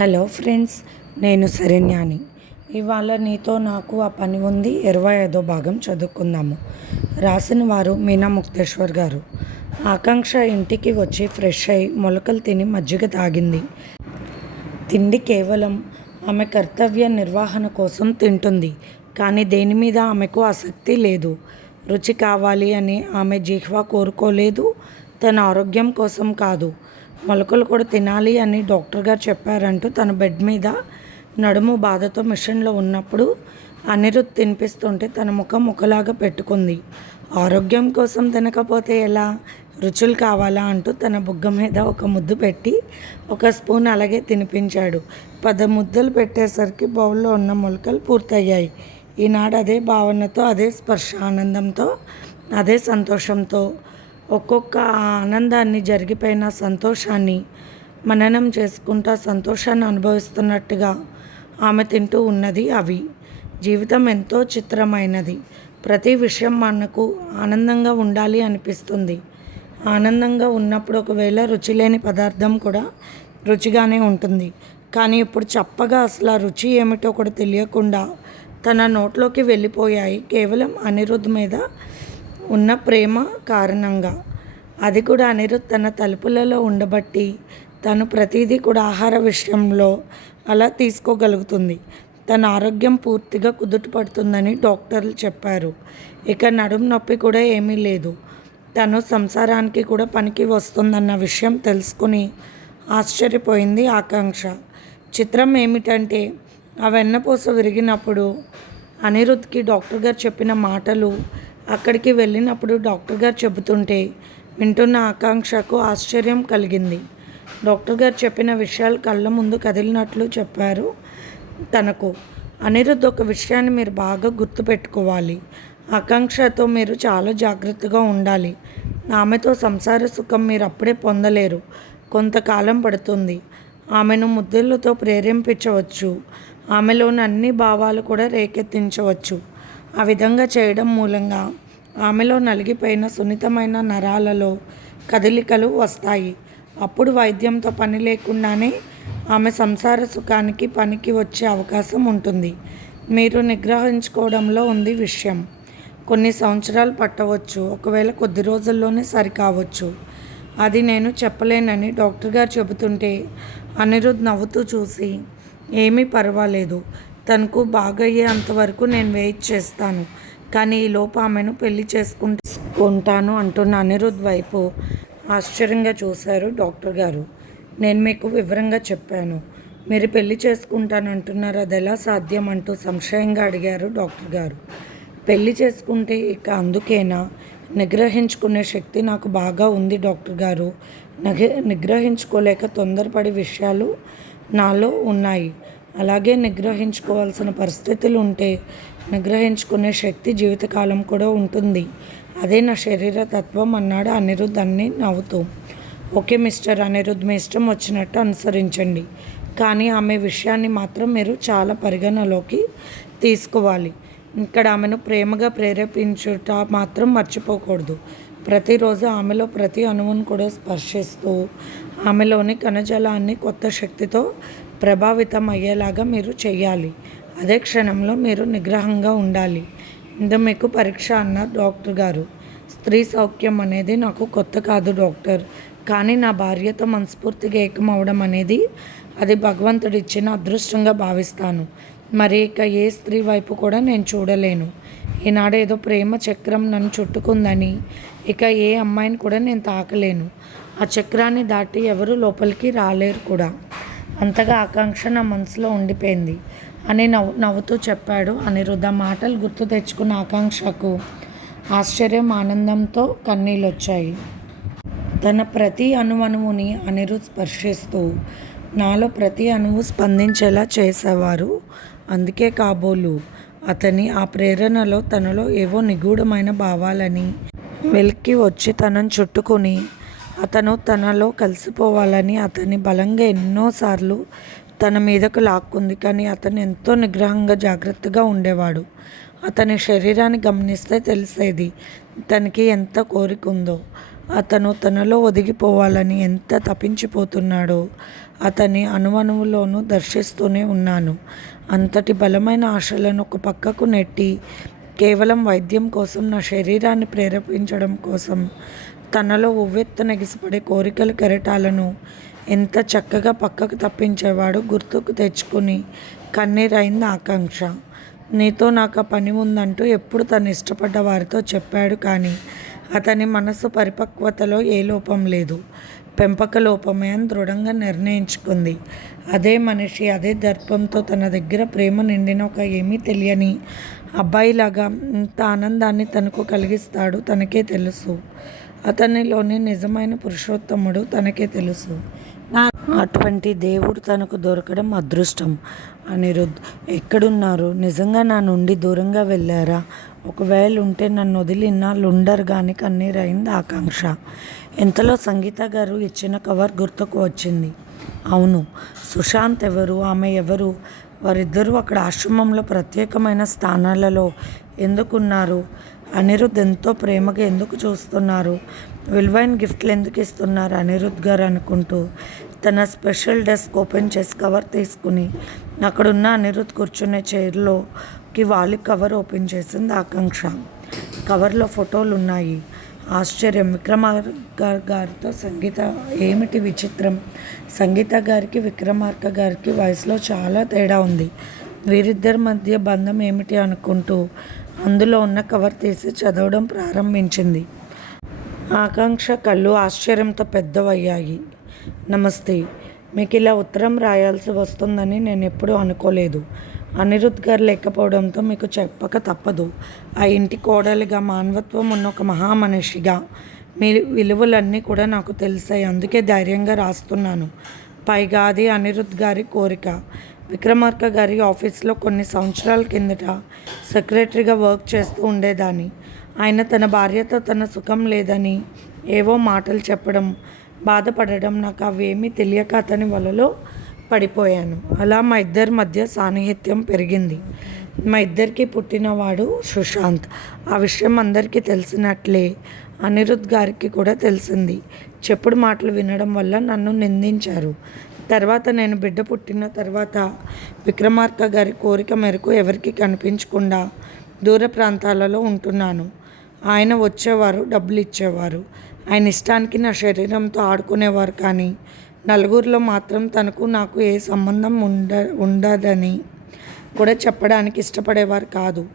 Hello friends నేను శరణ్యాని. ఇవాళ నీతో నాకు ఆ పని ఉంది. ఇరవై ఐదో భాగం చదువుకుందాము. రాసిన వారు మీనా ముక్తేశ్వర్ గారు. ఆకాంక్ష ఇంటికి వచ్చి ఫ్రెష్ అయి మొలకలు తిని మజ్జిగ తాగింది. తిండి కేవలం ఆమె కర్తవ్య నిర్వహణ కోసం తింటుంది. కానీ దేని మీద ఆమెకు ఆసక్తి లేదు. రుచి కావాలి అని ఆమె జిహ్వ కోరుకోలేదు. తన ఆరోగ్యం కోసం కాదు. మొలకలు కూడా తినాలి అని డాక్టర్ గారు చెప్పారంటూ తన బెడ్ మీద నడుము బాధతో మిషన్లో ఉన్నప్పుడు అనిరుద్ తినిపిస్తుంటే తన ముఖం ముఖలాగా పెట్టుకుంది. ఆరోగ్యం కోసం తినకపోతే ఎలా? రుచులు కావాలా? అంటూ తన బుగ్గ మీద ఒక ముద్దు పెట్టి ఒక స్పూన్ అలాగే తినిపించాడు. పద ముద్దలు పెట్టేసరికి బౌల్లో ఉన్న మొలకలు పూర్తయ్యాయి. ఈనాడు అదే భావనతో అదే స్పర్శ ఆనందంతో అదే సంతోషంతో ఒక్కొక్క ఆనందాన్ని జరిగిపోయిన సంతోషాన్ని మననం చేసుకుంటా సంతోషాన్ని అనుభవిస్తున్నట్టుగా ఆమె తింటూ ఉన్నది అవి. జీవితం ఎంతో చిత్రమైనది. ప్రతి విషయం మనకు ఆనందంగా ఉండాలి అనిపిస్తుంది. ఆనందంగా ఉన్నప్పుడు ఒకవేళ రుచి లేని పదార్థం కూడా రుచిగానే ఉంటుంది. కానీ ఇప్పుడు చప్పగా అసలు ఆ రుచి ఏమిటో కూడా తెలియకుండా తన నోట్లోకి వెళ్ళిపోయాయి. కేవలం అనిరుద్ధ మీద ఉన్న ప్రేమ కారణంగా. అది కూడా అనిరుద్ తన తలుపులలో ఉండబట్టి తను ప్రతిదీ కూడా ఆహార విషయంలో అలా తీసుకోగలుగుతుంది. తన ఆరోగ్యం పూర్తిగా కుదుటపడుతుందని డాక్టర్లు చెప్పారు. ఇక నడుము నొప్పి కూడా ఏమీ లేదు. తను సంసారానికి కూడా పనికి వస్తుందన్న విషయం తెలుసుకుని ఆశ్చర్యపోయింది ఆకాంక్ష. చిత్రం ఏమిటంటే ఆ వెన్నపూస విరిగినప్పుడు అనిరుద్ధ్కి డాక్టర్ గారు చెప్పిన మాటలు అక్కడికి వెళ్ళినప్పుడు డాక్టర్ గారు చెబుతుంటే వింటున్న ఆకాంక్షకు ఆశ్చర్యం కలిగింది. డాక్టర్ గారు చెప్పిన విషయాలు కళ్ళ ముందు కదిలినట్లు చెప్పారు తనకు. అనిరుద్ధ్ ఒక విషయాన్ని మీరు బాగా గుర్తుపెట్టుకోవాలి. ఆకాంక్షతో మీరు చాలా జాగ్రత్తగా ఉండాలి. ఆమెతో సంసార సుఖం మీరు అప్పుడే పొందలేరు. కొంతకాలం పడుతుంది. ఆమెను ముద్దులతో ప్రేరేపించవచ్చు. ఆమెలోని అన్ని భావాలు కూడా రేకెత్తించవచ్చు. ఆ విధంగా చేయడం మూలంగా ఆమెలో నలిగిపోయిన సున్నితమైన నరాలలో కదలికలు వస్తాయి. అప్పుడు వైద్యంతో పని లేకుండానే ఆమె సంసార సుఖానికి పనికి వచ్చే అవకాశం ఉంటుంది. మీరు నిగ్రహించుకోవడంలో ఉంది విషయం. కొన్ని సంవత్సరాలు పట్టవచ్చు. ఒకవేళ కొద్ది రోజుల్లోనే సరికావచ్చు. అది నేను చెప్పలేనని డాక్టర్ గారు చెబుతుంటే అనిరుద్ నవ్వుతూ చూసి ఏమీ పర్వాలేదు. తనకు బాగయ్యే అంతవరకు నేను వెయిట్ చేస్తాను. కానీ ఈ లోపు ఆమెను పెళ్ళి చేసుకుంటాను అంటున్న అనిరుద్ వైపు ఆశ్చర్యంగా చూశారు డాక్టర్ గారు. నేను మీకు వివరంగా చెప్పాను. మీరు పెళ్ళి చేసుకుంటాను అంటున్నారు. అది ఎలా సాధ్యం అంటూ సంశయంగా అడిగారు డాక్టర్ గారు. పెళ్ళి చేసుకుంటే ఇక అందుకేనా? నిగ్రహించుకునే శక్తి నాకు బాగా ఉంది డాక్టర్ గారు. నగ నిగ్రహించుకోలేక తొందరపడి విషయాలు నాలో ఉన్నాయి. అలాగే నిగ్రహించుకోవాల్సిన పరిస్థితులు ఉంటే నిగ్రహించుకునే శక్తి జీవితకాలం కూడా ఉంటుంది. అదే నా శరీర తత్వం అన్నాడు అనిరుద్ధ్ అన్ని నవ్వుతూ. ఓకే మిస్టర్ అనిరుద్ధ్ మీ ఇష్టం వచ్చినట్టు అనుసరించండి. కానీ ఆమె విషయాన్ని మాత్రం మీరు చాలా పరిగణలోకి తీసుకోవాలి. ఇక్కడ ఆమెను ప్రేమగా ప్రేరేపించుట మాత్రం మర్చిపోకూడదు. ప్రతిరోజు ఆమెలో ప్రతి అణువును కూడా స్పర్శిస్తూ ఆమెలోని కణజాలాన్ని కొత్త శక్తితో ప్రభావితం అయ్యేలాగా మీరు చేయాలి అదే క్షణంలో మీరు నిగ్రహంగా ఉండాలి. ఇది మీకు పరీక్ష అన్న డాక్టర్ గారు స్త్రీ సౌఖ్యం అనేది నాకు కొత్త కాదు డాక్టర్. కానీ నా భార్యతో మనస్ఫూర్తిగా ఏకమవడం అనేది అది భగవంతుడిచ్చిన అదృష్టంగా భావిస్తాను. మరి ఇక ఏ స్త్రీ వైపు కూడా నేను చూడలేను. ఈనాడు ఏదో ప్రేమ చక్రం నన్ను చుట్టుకుందని ఇక ఏ అమ్మాయిని కూడా నేను తాకలేను. ఆ చక్రాన్ని దాటి ఎవరు లోపలికి రాలేరు కూడా. అంతగా ఆకాంక్ష నా మనసులో ఉండిపోయింది అని నవ్వు నవ్వుతూ చెప్పాడు అనిరుద్ధ. మాటలు గుర్తు తెచ్చుకున్న ఆకాంక్షకు ఆశ్చర్యం ఆనందంతో కన్నీళ్ళు వచ్చాయి తన ప్రతి అణువణువుని అనిరుద్ స్పర్శిస్తూ నాలో ప్రతి అణువు స్పందించేలా చేసేవారు. అందుకే కాబోలు అతని ఆ ప్రేరణలో తనలో ఏవో నిగూఢమైన భావాలని వెలికి వచ్చి తనను చుట్టుకొని అతను తనలో కలిసిపోవాలని అతని బలంగా ఎన్నోసార్లు తన మీదకు లాక్కుంది. కానీ అతను ఎంతో నిగ్రహంగా జాగ్రత్తగా ఉండేవాడు. అతని శరీరాన్ని గమనిస్తే తెలిసేది తనకి ఎంత కోరిక ఉందో. అతను తనలో ఒదిగిపోవాలని ఎంత తపించిపోతున్నాడో అతని అణువణువులోనూ దర్శిస్తూనే ఉన్నాను. అంతటి బలమైన ఆశలను ఒక పక్కకు నెట్టి కేవలం వైద్యం కోసం నా శరీరాన్ని ప్రేరేపించడం కోసం తనలో ఉవ్వెత్తు నెగిసిపడే కోరికల కెరటాలను ఎంత చక్కగా పక్కకు తప్పించేవాడు గుర్తుకు తెచ్చుకుని కన్నీరైంది ఆకాంక్ష. నీతో నాకు ఆ పని ఉందంటూ ఎప్పుడు తను ఇష్టపడ్డ వారితో చెప్పాడు కానీ అతని మనసు పరిపక్వతలో ఏ లోపం లేదు. పెంపక లోపమే అని దృఢంగా నిర్ణయించుకుంది. అదే మనిషి అదే దర్పంతో తన దగ్గర ప్రేమ నిండిన ఒక ఏమీ తెలియని అబ్బాయిలాగా ఇంత ఆనందాన్ని తనకు కలిగిస్తాడు తనకే తెలుసు. అతనిలోని నిజమైన పురుషోత్తముడు తనకే తెలుసు. అటువంటి దేవుడు తనకు దొరకడం అదృష్టం. అనిరుద్ ఎక్కడున్నారు? నిజంగా నా నుండి దూరంగా వెళ్ళారా? ఒకవేళ ఉంటే నన్ను వదిలి ఇన్నాళ్ళు ఉండరు కానీ కన్నీరైంది ఆకాంక్ష. ఎంతలో సంగీత గారు ఇచ్చిన కవర్ గుర్తుకు వచ్చింది. అవును సుశాంత్ ఎవరు? ఆమె ఎవరు? వారిద్దరూ అక్కడ ఆశ్రమంలో ప్రత్యేకమైన స్థానాలలో ఎందుకున్నారు? అనిరుద్ ఎంతో ప్రేమగా ఎందుకు చూస్తున్నారు? విలువైన గిఫ్ట్లు ఎందుకు ఇస్తున్నారు అనిరుద్ గారు అనుకుంటూ తన స్పెషల్ డెస్క్ ఓపెన్ చేసి కవర్ తీసుకుని అక్కడున్న అనిరుద్ కూర్చునే చైర్లోకి వాలి కవర్ ఓపెన్ చేసింది ఆకాంక్ష. కవర్లో ఫోటోలు ఉన్నాయి. ఆశ్చర్యం. విక్రమార్క గారితో సంగీత ఏమిటి విచిత్రం? సంగీత గారికి విక్రమార్క గారికి వయసులో చాలా తేడా ఉంది. వీరిద్దరి మధ్య బంధం ఏమిటి అనుకుంటూ అందులో ఉన్న కవర్ తీసి చదవడం ప్రారంభించింది. ఆకాంక్ష కళ్ళు ఆశ్చర్యంతో పెద్దవయ్యాయి. నమస్తే మీకు ఇలా ఉత్తరం రాయాల్సి వస్తుందని నేను ఎప్పుడూ అనుకోలేదు. అనిరుద్ గారు లేకపోవడంతో మీకు చెప్పక తప్పదు. ఆ ఇంటి కోడలిగా మానవత్వం ఉన్న ఒక మహామనిషిగా మీ విలువలన్నీ కూడా నాకు తెలిసాయి. అందుకే ధైర్యంగా రాస్తున్నాను. పైగా అది అనిరుద్ గారి కోరిక. విక్రమార్క గారి ఆఫీస్లో కొన్ని సంవత్సరాల కిందట సెక్రటరీగా వర్క్ చేస్తూ ఉండేదాన్ని. ఆయన తన భార్యతో తన సుఖం లేదని ఏవో మాటలు చెప్పడం బాధపడడం నాకు అవేమీ తెలియక అతని వలలో పడిపోయాను. అలా మా ఇద్దరి మధ్య సాన్నిహిత్యం పెరిగింది. మా ఇద్దరికి పుట్టినవాడు సుశాంత్. ఆ విషయం అందరికీ తెలిసినట్లే అనిరుద్ గారికి కూడా తెలిసింది. చెప్పుడు మాటలు వినడం వల్ల నన్ను నిందించారు. తర్వాత నేను బిడ్డ పుట్టిన తర్వాత విక్రమార్క గారి కోరిక మేరకు ఎవరికి కనిపించకుండా దూర ప్రాంతాలలో ఉంటున్నాను. ఆయన వచ్చేవారు డబ్బులు ఇచ్చేవారు. ఆయన ఇష్టానికి నా శరీరంతో ఆడుకునేవారు కానీ నలుగురిలో మాత్రం తనకు నాకు ఏ సంబంధం ఉండ ఉండదని కూడా చెప్పడానికి ఇష్టపడేవారు కాదు.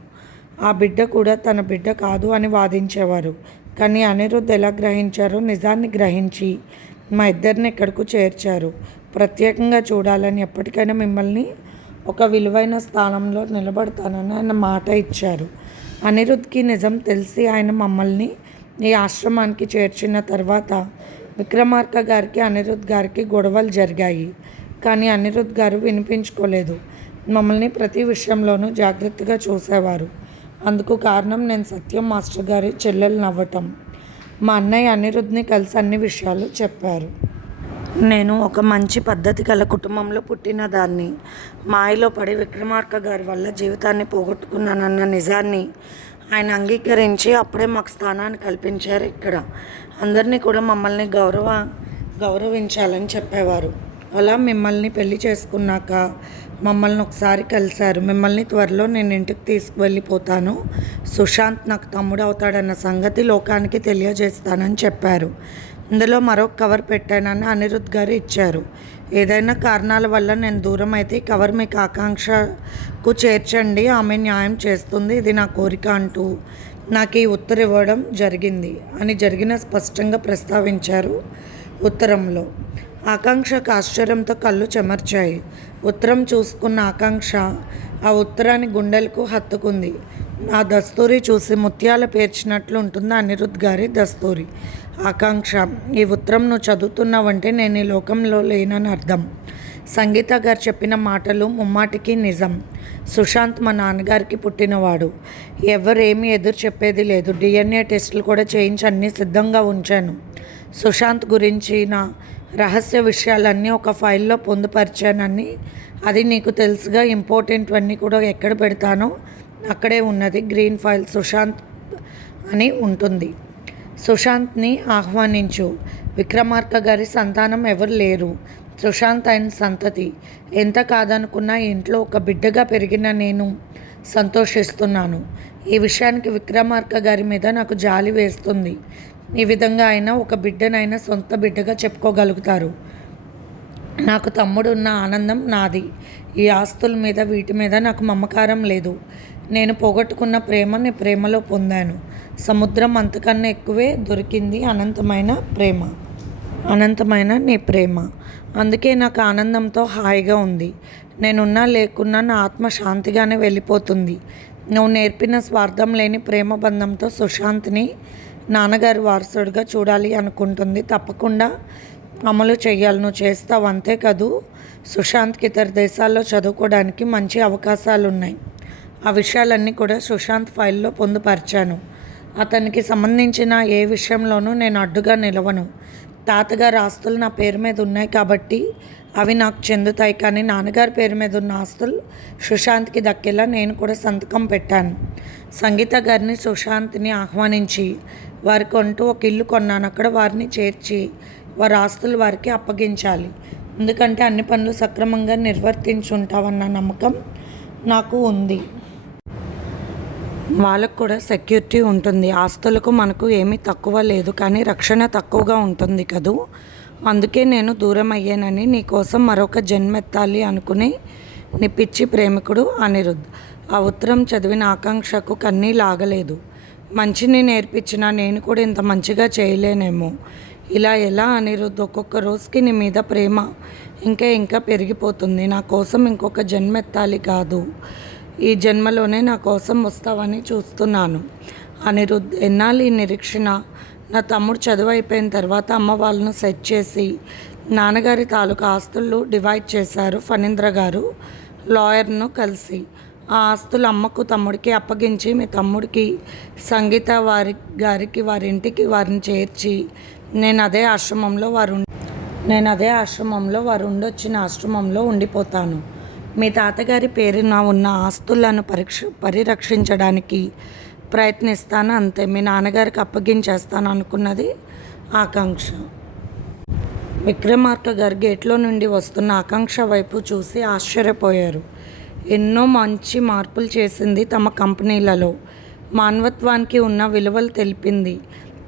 ఆ బిడ్డ కూడా తన బిడ్డ కాదు అని వాదించేవారు. కానీ అనిరుద్ధ్ ఎలా గ్రహించారో నిజాన్ని గ్రహించి మా ఇద్దరిని ఇక్కడకు చేర్చారు. ప్రత్యేకంగా చూడాలని ఎప్పటికైనా మిమ్మల్ని ఒక విలువైన స్థానంలో నిలబడతానని ఆయన మాట ఇచ్చారు. అనిరుద్ధ్కి నిజం తెలిసి ఆయన మమ్మల్ని ఈ ఆశ్రమానికి చేర్చిన తర్వాత విక్రమార్క గారికి అనిరుద్ గారికి గొడవలు జరిగాయి. కానీ అనిరుద్ గారు వినిపించుకోలేదు. మమ్మల్ని ప్రతి విషయంలోనూ జాగ్రత్తగా చూసేవారు. అందుకు కారణం నేను సత్యం మాస్టర్ గారి చెల్లెలు నవ్వటం. మా అన్నయ్య అనిరుద్ని కలిసి అన్ని విషయాలు చెప్పారు. నేను ఒక మంచి పద్ధతి గల కుటుంబంలో పుట్టిన దాన్ని మాయలో పడి విక్రమార్క గారి వల్ల జీవితాన్ని పోగొట్టుకున్నానన్న నిజాన్ని ఆయన అంగీకరించి అప్పుడే మాకు స్థానాన్ని కల్పించారు ఇక్కడ. అందరినీ కూడా మమ్మల్ని గౌరవ గౌరవించాలని చెప్పేవారు. అలా మిమ్మల్ని పెళ్ళి చేసుకున్నాక మమ్మల్ని ఒకసారి కలిశారు. మిమ్మల్ని త్వరలో నేను ఇంటికి తీసుకువెళ్ళిపోతాను. సుశాంత్ నాకు తమ్ముడు అవుతాడన్న సంగతి లోకానికి తెలియజేస్తానని చెప్పారు. ఇందులో మరొక కవర్ పెట్టానని అనిరుద్ గారు ఇచ్చారు. ఏదైనా కారణాల వల్ల నేను దూరం అయితే ఈ కవర్ మీకు ఆకాంక్షకు చేర్చండి ఆమె న్యాయం చేస్తుంది ఇది నా కోరిక అంటూ నాకు ఈ ఉత్తరం ఇవ్వడం జరిగింది అని జరిగిన స్పష్టంగా ప్రస్తావించారు ఉత్తరంలో. ఆకాంక్షకు ఆశ్చర్యంతో కళ్ళు చెమర్చాయి. ఉత్తరం చూసుకున్న ఆకాంక్ష ఆ ఉత్తరాన్ని గుండెలకు హత్తుకుంది. ఆ దస్తూరి చూసి ముత్యాల పేర్చినట్లు ఉంటుంది అనిరుద్ గారి దస్తూరి? ఆకాంక్ష. ఈ ఉత్తరం నువ్వు చదువుతున్నావంటే నేను ఈ లోకంలో లేనని అర్థం. సంగీత గారు చెప్పిన మాటలు ముమ్మాటికి నిజం. సుశాంత్ మా నాన్నగారికి పుట్టినవాడు. ఎవరేమీ ఎదురు చెప్పేది లేదు. డిఎన్ఏ టెస్టులు కూడా చేయించి అన్నీ సిద్ధంగా ఉంచాను. సుశాంత్ గురించి నా రహస్య విషయాలన్నీ ఒక ఫైల్లో పొందుపరిచానని అది నీకు తెలుసుగా ఇంపార్టెంట్ అన్నీ కూడా ఎక్కడ పెడతానో అక్కడే ఉన్నది. గ్రీన్ ఫైల్ సుశాంత్ అని ఉంటుంది. సుశాంత్ని ఆహ్వానించు. విక్రమార్క గారి సంతానం ఎవరు లేరు. సుశాంత్ ఆయన సంతతి. ఎంత కాదనుకున్నా ఇంట్లో ఒక బిడ్డగా పెరిగిన నేను సంతోషిస్తున్నాను. ఈ విషయానికి విక్రమార్క గారి మీద నాకు జాలి వేస్తుంది. ఈ విధంగా ఆయన ఒక బిడ్డనైనా సొంత బిడ్డగా చెప్పుకోగలుగుతారు. నాకు తమ్ముడు ఉన్న ఆనందం నాది. ఈ ఆస్తుల మీద వీటి మీద నాకు మమకారం లేదు. నేను పోగొట్టుకున్న ప్రేమని ప్రేమలో పొందాను. సముద్రం అంతకన్నా ఎక్కువే దొరికింది అనంతమైన ప్రేమ. అనంతమైన నీ ప్రేమ. అందుకే నాకు ఆనందంతో హాయిగా ఉంది. నేనున్నా లేకున్నా నా ఆత్మ శాంతిగానే వెళ్ళిపోతుంది. నువ్వు నేర్పిన స్వార్థం లేని ప్రేమ బంధంతో సుశాంత్ని నాన్నగారి వారసుడిగా చూడాలి అనుకుంటుంది. తప్పకుండా అమలు చేయాలి నువ్వు చేస్తావు అంతే కదూ? సుశాంత్కి ఇతర దేశాల్లో చదువుకోవడానికి మంచి అవకాశాలు ఉన్నాయి ఆ విషయాలన్నీ కూడా సుశాంత్ ఫైల్లో పొందుపరిచాను. అతనికి సంబంధించిన ఏ విషయంలోనూ నేను అడ్డుగా నిలవను. తాతగారి ఆస్తులు నా పేరు మీద ఉన్నాయి కాబట్టి అవి నాకు చెందుతాయి కానీ నాన్నగారి పేరు మీద ఉన్న ఆస్తులు సుశాంత్కి దక్కేలా నేను కూడా సంతకం పెట్టాను. సంగీత గారిని సుశాంత్ని ఆహ్వానించి వారి కొంటూ ఒక ఇల్లు కొన్నాను. అక్కడ వారిని చేర్చి వారి ఆస్తులు వారికి అప్పగించాలి. ఎందుకంటే అన్ని పనులు సక్రమంగా నిర్వర్తించుంటావన్న నమ్మకం నాకు ఉంది. వాళ్ళకు కూడా సెక్యూరిటీ ఉంటుంది. ఆస్తులకు మనకు ఏమీ తక్కువ లేదు. కానీ రక్షణ తక్కువగా ఉంటుంది కదూ? అందుకే నేను దూరం అయ్యానని నీకోసం మరొక జన్మెత్తాలి అనుకుని నీ పిచ్చి ప్రేమికుడు అనిరుద్ ఆ ఉత్తరం చదివిన ఆకాంక్షకు కన్నీ లాగలేదు. మంచిని నేర్పించిన నేను కూడా ఇంత మంచిగా చేయలేనేమో. ఇలా ఎలా అనిరుద్ ఒక్కొక్క రోజుకి నీ మీద ప్రేమ ఇంకా ఇంకా పెరిగిపోతుంది. నా కోసం ఇంకొక జన్మెత్తాలి కాదు. ఈ జన్మలోనే నా కోసం వస్తావని చూస్తున్నాను. అనిరుద్ ఎన్నాళ్ళు ఈ నిరీక్షణ? నా తమ్ముడు చదువు అయిపోయిన తర్వాత అమ్మ వాళ్ళను సెట్ చేసి నాన్నగారి తాలూకా ఆస్తులు డివైడ్ చేశారు ఫణీంద్ర గారు లాయర్ను కలిసి. ఆ ఆస్తులు అమ్మకు తమ్ముడికి అప్పగించి మీ తమ్ముడికి సంగీత వారి గారికి వారి ఇంటికి వారిని చేర్చి నేను అదే ఆశ్రమంలో వారు నేను అదే ఆశ్రమంలో వారు ఉండొచ్చిన ఆశ్రమంలో ఉండిపోతాను. మీ తాతగారి పేరున ఉన్న ఆస్తులను పరీక్ష పరిరక్షించడానికి ప్రయత్నిస్తాను. అంతే మీ నాన్నగారికి అప్పగించేస్తాను అనుకున్నది ఆకాంక్ష. విక్రమార్క గారు గేట్లో నుండి వస్తున్న ఆకాంక్ష వైపు చూసి ఆశ్చర్యపోయారు. ఎన్నో మంచి మార్పులు చేసింది తమ కంపెనీలలో. మానవత్వానికి ఉన్న విలువలు తెలిపింది.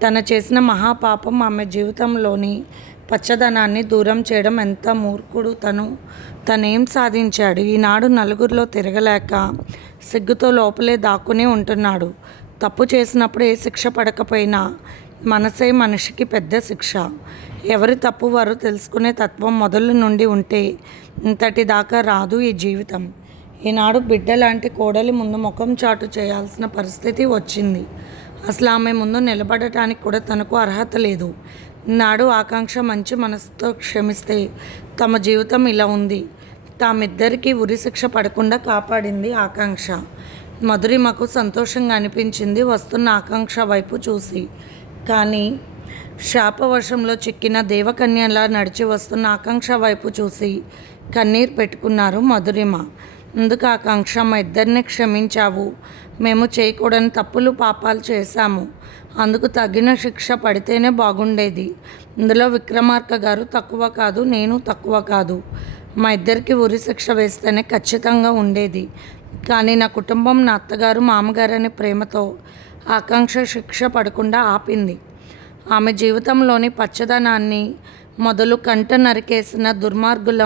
తన చేసిన మహాపాపం ఆమె జీవితంలోని పచ్చదనాన్ని దూరం చేయడం ఎంత మూర్ఖుడు తను? తనేం సాధించాడు? ఈనాడు నలుగురిలో తిరగలేక సిగ్గుతో లోపలే దాక్కుని ఉంటున్నాడు. తప్పు చేసినప్పుడు ఏ శిక్ష పడకపోయినా మనసే మనిషికి పెద్ద శిక్ష. ఎవరి తప్పు వారు తెలుసుకునే తత్వం మొదలు నుండి ఉంటే ఇంతటి దాకా రాదు ఈ జీవితం. ఈనాడు బిడ్డ లాంటి కోడలి ముందు ముఖం చాటు చేయాల్సిన పరిస్థితి వచ్చింది. అసలు ఆమె ముందు నిలబడటానికి కూడా తనకు అర్హత లేదు. నాడు ఆకాంక్ష మంచి మనసుతో క్షమిస్తే తమ జీవితం ఇలా ఉంది. తామిద్దరికీ ఉరి శిక్ష పడకుండా కాపాడింది ఆకాంక్ష. మధురిమకు సంతోషంగా అనిపించింది వస్తున్న ఆకాంక్ష వైపు చూసి. కానీ శాపవర్షంలో చిక్కిన దేవకన్యలా నడిచి వస్తున్న ఆకాంక్ష వైపు చూసి కన్నీరు పెట్టుకున్నారు మధురిమ. అందుకు ఆకాంక్ష మా ఇద్దరిని క్షమించావు. మేము చేయకూడని తప్పులు పాపాలు చేశాము. అందుకు తగిన శిక్ష పడితేనే బాగుండేది. ఇందులో విక్రమార్క గారు తక్కువ కాదు నేను తక్కువ కాదు. మా ఇద్దరికి ఉరి శిక్ష వేస్తేనే ఖచ్చితంగా ఉండేది. కానీ నా కుటుంబం నా అత్తగారు మామగారు అనే ప్రేమతో ఆకాంక్ష శిక్ష పడకుండా ఆపింది. ఆమె జీవితంలోని పచ్చదనాన్ని మొదలు కంట నరికేసిన దుర్మార్గుల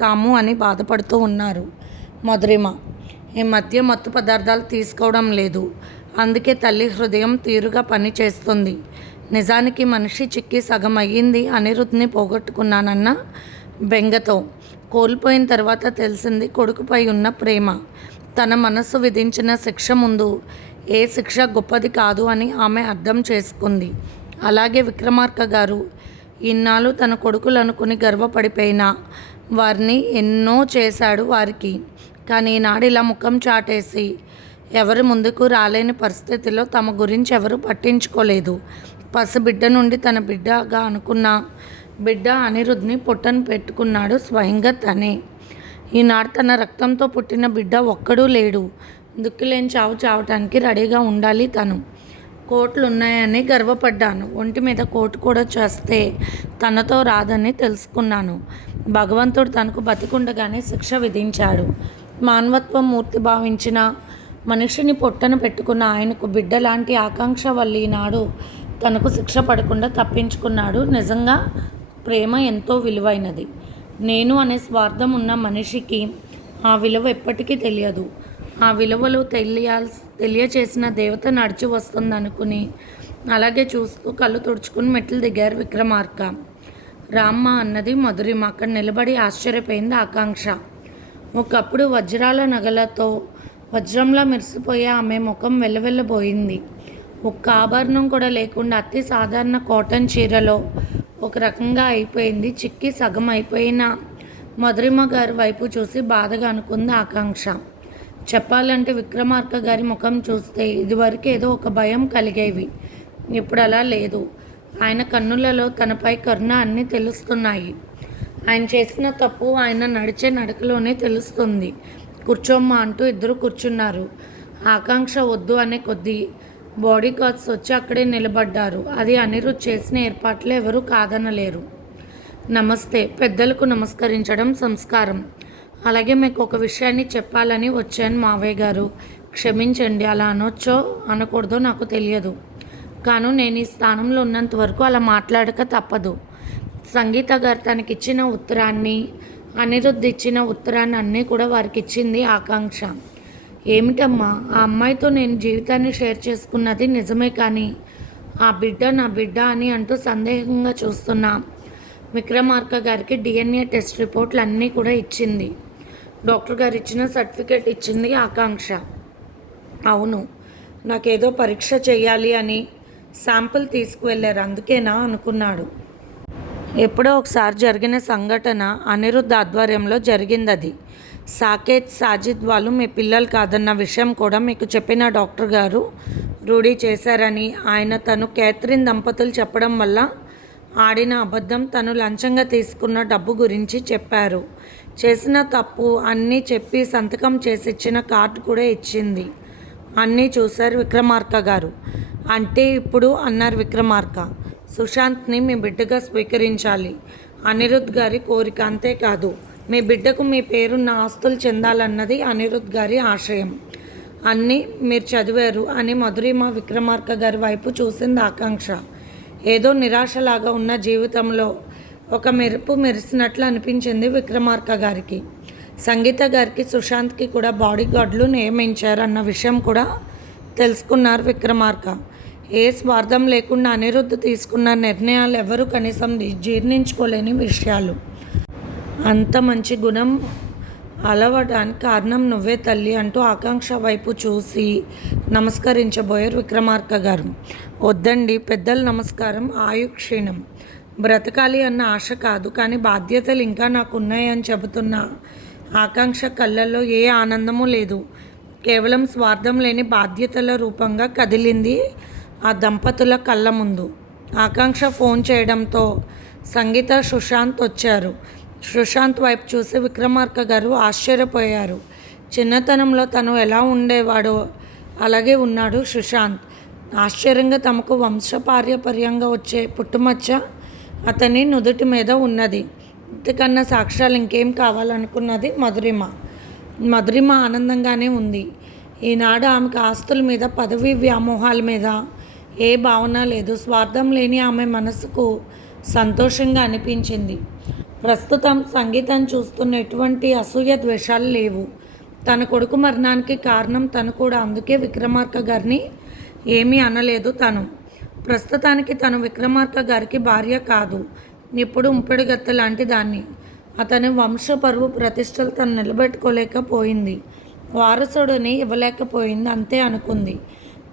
తాము అని బాధపడుతూ ఉన్నారు. మధురిమ. ఈ మధ్య మత్తు పదార్థాలు తీసుకోవడం లేదు. అందుకే తల్లి హృదయం తీరుగా పనిచేస్తుంది నిజానికి మనిషి చిక్కి సగం అయ్యింది అనిరుద్ని పోగొట్టుకున్నానన్న బెంగతో. కోల్పోయిన తర్వాత తెలిసింది కొడుకుపై ఉన్న ప్రేమ. తన మనస్సు విధించిన శిక్ష ముందు ఏ శిక్ష గొప్పది కాదు అని ఆమె అర్థం చేసుకుంది. అలాగే విక్రమార్క గారు ఇన్నాళ్ళు తన కొడుకులు అనుకుని గర్వపడిపోయినా వారిని ఎన్నో చేశాడు వారికి. కానీ ఈనాడు ఇలా ముఖం చాటేసి ఎవరు ముందుకు రాలేని పరిస్థితిలో తమ గురించి ఎవరు పట్టించుకోలేదు. పసిబిడ్డ నుండి తన బిడ్డగా అనుకున్న బిడ్డ అనిరుద్ని పొట్టను పెట్టుకున్నాడు స్వయంగా తనే. ఈనాడు తన రక్తంతో పుట్టిన బిడ్డ ఒక్కడూ లేడు. దుక్కులేని చావు చావటానికి రెడీగా ఉండాలి తను. కోట్లు ఉన్నాయని గర్వపడ్డాను. ఒంటి మీద కోటు కూడా చేస్తే తనతో రాదని తెలుసుకున్నాను. భగవంతుడు తనకు బతికుండగానే శిక్ష విధించాడు. మానవత్వం మూర్తి భావించిన మనిషిని పొట్టన పెట్టుకున్న ఆయనకు బిడ్డ లాంటి ఆకాంక్ష వల్ల ఈనాడు తనకు శిక్ష పడకుండా తప్పించుకున్నాడు. నిజంగా ప్రేమ ఎంతో విలువైనది. నేను అనే స్వార్థం ఉన్న మనిషికి ఆ విలువ ఎప్పటికీ తెలియదు. ఆ విలువలు తెలియాల్సి తెలియచేసిన దేవత నడిచి వస్తుందనుకుని అలాగే చూస్తూ కళ్ళు తుడుచుకుని మెట్లు దిగారు విక్రమార్క. రామ్మ అన్నది మధురిమ. అక్కడ నిలబడి ఆశ్చర్యపోయింది ఆకాంక్ష. ఒకప్పుడు వజ్రాల నగలతో వజ్రంలా మెరిసిపోయే ఆమె ముఖం వెల్లవెల్లబోయింది ఒక్క ఆభరణం కూడా లేకుండా అతి సాధారణ కాటన్ చీరలో ఒక రకంగా అయిపోయింది. చిక్కి సగం అయిపోయిన మధురిమ గారి వైపు చూసి బాధగా అనుకుంది ఆకాంక్ష. చెప్పాలంటే విక్రమార్క గారి ముఖం చూస్తే ఇదివరకు ఏదో ఒక భయం కలిగేవి. ఇప్పుడు అలా లేదు. ఆయన కన్నులలో తనపై కరుణ అన్నీ తెలుస్తున్నాయి. ఆయన చేసిన తప్పు ఆయన నడిచే నడకలోనే తెలుస్తుంది. కూర్చోమ్మా అంటూ ఇద్దరు కూర్చున్నారు. ఆకాంక్ష వద్దు అనే కొద్దీ బాడీ గార్డ్స్ వచ్చి అక్కడే నిలబడ్డారు. అది అనిరుద్ చేసిన ఏర్పాట్లు ఎవరూ కాదనలేరు. నమస్తే. పెద్దలకు నమస్కరించడం సంస్కారం. అలాగే మీకు ఒక విషయాన్ని చెప్పాలని వచ్చాను మావయ్య గారు. క్షమించండి అలా అనొచ్చో అనకూడదో నాకు తెలియదు. కాను నేను ఈ స్థానంలో ఉన్నంత వరకు అలా మాట్లాడక తప్పదు. సంగీత గారు తనకి ఇచ్చిన ఉత్తరాన్ని అనిరుద్ధ్ ఇచ్చిన ఉత్తరాన్ని అన్నీ కూడా వారికి ఇచ్చింది ఆకాంక్ష. ఏమిటమ్మా ఆ అమ్మాయితో నేను జీవితాన్ని షేర్ చేసుకున్నది నిజమే కానీ ఆ బిడ్డ నా బిడ్డ అని అంటూ సందేహంగా చూస్తున్నా. విక్రమార్క గారికి డిఎన్ఏ టెస్ట్ రిపోర్ట్లు అన్నీ కూడా ఇచ్చింది. డాక్టర్ గారు ఇచ్చిన సర్టిఫికేట్ ఇచ్చింది ఆకాంక్ష. అవును నాకేదో పరీక్ష చేయాలి అని శాంపుల్ తీసుకువెళ్ళారు అందుకేనా అనుకున్నాడు. ఎప్పుడో ఒకసారి జరిగిన సంఘటన అనిరుద్ధ ఆధ్వర్యంలో జరిగింది అది సాకేత్ సాజిద్ వాళ్ళు మీ పిల్లలు కాదన్న విషయం కూడా మీకు చెప్పిన డాక్టర్ గారు రూఢీ చేశారని ఆయన తను కేథరిన్ దంపతులు చెప్పడం వల్ల ఆడిన అబద్ధం తను లంచంగా తీసుకున్న డబ్బు గురించి చెప్పారు. చేసిన తప్పు అన్నీ చెప్పి సంతకం చేసి ఇచ్చిన కార్డు కూడా ఇచ్చింది. అన్నీ చూశారు విక్రమార్క గారు. అంటే ఇప్పుడు అన్నారు విక్రమార్క. సుశాంత్ని మీ బిడ్డగా స్వీకరించాలి. అనిరుద్ గారి కోరిక అంతేకాదు. మీ బిడ్డకు మీ పేరున్న ఆస్తులు చెందాలన్నది అనిరుద్ గారి ఆశయం. అన్నీ మీరు చదివారు అని మధురిమ విక్రమార్క గారి వైపు చూసింది ఆకాంక్ష. ఏదో నిరాశలాగా ఉన్న జీవితంలో ఒక మెరుపు మెరిసినట్లు అనిపించింది విక్రమార్క గారికి. సంగీత గారికి సుశాంత్కి కూడా బాడీ గార్డులు నియమించారు అన్న విషయం కూడా తెలుసుకున్నారు విక్రమార్క. ఏ స్వార్థం లేకుండా అనిరుద్ధ తీసుకున్న నిర్ణయాలు ఎవరు కనీసం జీర్ణించుకోలేని విషయాలు. అంత మంచి గుణం అలవడానికి కారణం నువ్వే తల్లి అంటూ ఆకాంక్ష వైపు చూసి నమస్కరించబోయారు విక్రమార్క గారు. వద్దండి పెద్దల నమస్కారం ఆయుక్షీణం. బ్రతకాలి అన్న ఆశ కాదు కానీ బాధ్యతలు ఇంకా నాకు ఉన్నాయని చెబుతున్న ఆకాంక్ష కళ్ళల్లో ఏ ఆనందము లేదు. కేవలం స్వార్థం లేని బాధ్యతల రూపంగా కదిలింది ఆ దంపతుల కళ్ళ ముందు. ఆకాంక్ష ఫోన్ చేయడంతో సంగీత సుశాంత్ వచ్చారు. సుశాంత్ వైపు చూసి విక్రమార్క గారు ఆశ్చర్యపోయారు. చిన్నతనంలో తను ఎలా ఉండేవాడో అలాగే ఉన్నాడు సుశాంత్. ఆశ్చర్యంగా తమకు వంశపార్యపర్యంగా వచ్చే పుట్టుమచ్చ అతని నుదుటి మీద ఉన్నది. ఇంతకన్నా సాక్ష్యాలు ఇంకేం కావాలనుకున్నది మధురిమ. మధురిమ ఆనందంగానే ఉంది. ఈనాడు ఆమెకు ఆస్తుల మీద పదవి వ్యామోహాల మీద ఏ భావన లేదు. స్వార్థం లేని ఆమె మనసుకు సంతోషంగా అనిపించింది. ప్రస్తుతం సంగీతం చూస్తున్న ఎటువంటి అసూయ ద్వేషాలు లేవు. తన కొడుకు మరణానికి కారణం తను కూడా. అందుకే విక్రమార్క గారిని ఏమీ అనలేదు తను. ప్రస్తుతానికి తను విక్రమార్క గారికి భార్య కాదు. ఇప్పుడు ఉంపెడుగత్త లాంటి దాన్ని. అతని వంశపరువు ప్రతిష్టలు తను నిలబెట్టుకోలేకపోయింది. వారసుడిని ఇవ్వలేకపోయింది అంతే అనుకుంది.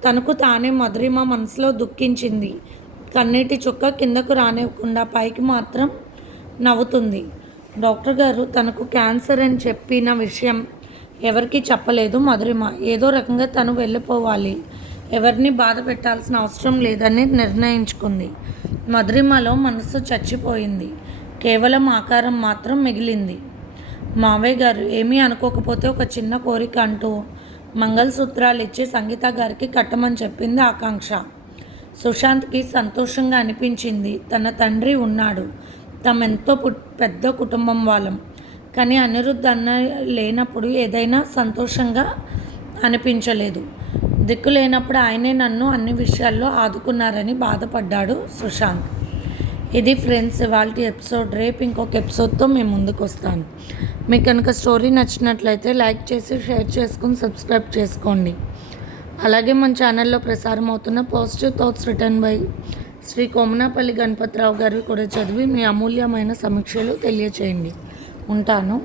తనకు తానే మధురిమ మనసులో దుఃఖించింది. కన్నీటి చుక్క కిందకు రానివ్వకుండా పైకి మాత్రం నవ్వుతుంది. డాక్టర్ గారు తనకు క్యాన్సర్ అని చెప్పిన విషయం ఎవరికీ చెప్పలేదు మధురిమ. ఏదో రకంగా తను వెళ్ళిపోవాలి. ఎవరిని బాధ పెట్టాల్సిన అవసరం లేదని నిర్ణయించుకుంది. మధురిమలో మనసు చచ్చిపోయింది. కేవలం ఆకారం మాత్రం మిగిలింది. మావయ్య గారు ఏమీ అనుకోకపోతే ఒక చిన్న కోరిక అంటూ మంగళసూత్రాలు ఇచ్చి సంగీత గారికి కట్టమని చెప్పింది ఆకాంక్ష. సుశాంత్కి సంతోషంగా అనిపించింది. తన తండ్రి ఉన్నాడు. తమెంతో పు పెద్ద కుటుంబం వాళ్ళం. కానీ అనిరుద్ధ్ అన్న లేనప్పుడు ఏదైనా సంతోషంగా అనిపించలేదు. దిక్కు లేనప్పుడు ఆయనే నన్ను అన్ని విషయాల్లో ఆదుకున్నారని బాధపడ్డాడు సుశాంత్. ఇది ఫ్రెండ్స్ ఇవాళ ఎపిసోడ్. రేపు ఇంకొక ఎపిసోడ్తో మేము ముందుకు వస్తాను మీకు కనుక స్టోరీ నచ్చినట్లయితే లైక్ చేసి షేర్ చేసుకుని సబ్స్క్రైబ్ చేసుకోండి. అలాగే మన ఛానల్లో ప్రసారం అవుతున్న positive thoughts written by Shri Komanapalli Ganapathirao గారు కూడా చదివి మీ అమూల్యమైన సమీక్షలు తెలియచేయండి. ఉంటాను.